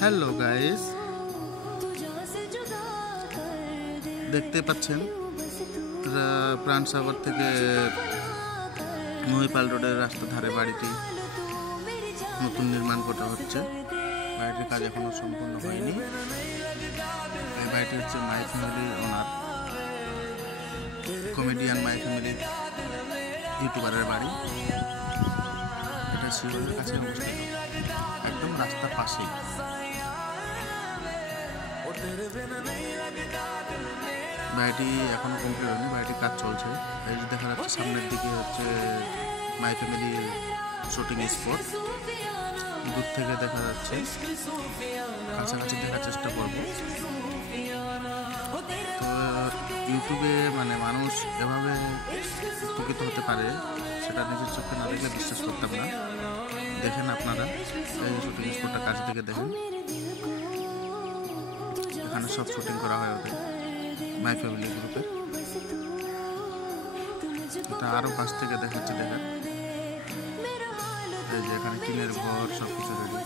Hello guys, দেখতে পাচ্ছেন প্রাণসাগর থেকে মহিপাল রোডের রাস্তা ধারে বাড়িটি নতুন নির্মাণ করা হচ্ছে। বাড়িটির কাজ এখনো সম্পূর্ণ হয়নি। এই বাড়িটি হচ্ছে মাই ফ্যামিলির ওনার, কমেডিয়ান মাই ফ্যামিলির ইউটিউবারের বাড়ি। এটা শিবলের কাছে অবস্থিত, একদম রাস্তার পাশেই। বাড়িটি এখনো কমপ্লিট হয়নি, বাড়িটির কাজ চলছে। এই যে দেখা যাচ্ছে সামনের দিকে হচ্ছে মাই ফ্যামিলির শুটিং স্পট। দূর থেকে দেখা যাচ্ছে, কাছাকাছি দেখার চেষ্টা করবো। তো ইউটিউবে মানুষ এভাবে উপকৃত হতে পারে, সেটা নিজের চোখে না দেখলে বিশ্বাস করতাম না। দেখেন আপনারা, এই শুটিং স্পটটা কাছ থেকে দেখেন। এখানে সব শুটিং করা হয় ওদের মাই ফ্যামিলি গ্রুপে। এটা আরও কাছ থেকে দেখাচ্ছে, দেখেন এই যে এখানে টিনের ঘর, সব কিছু রেডি।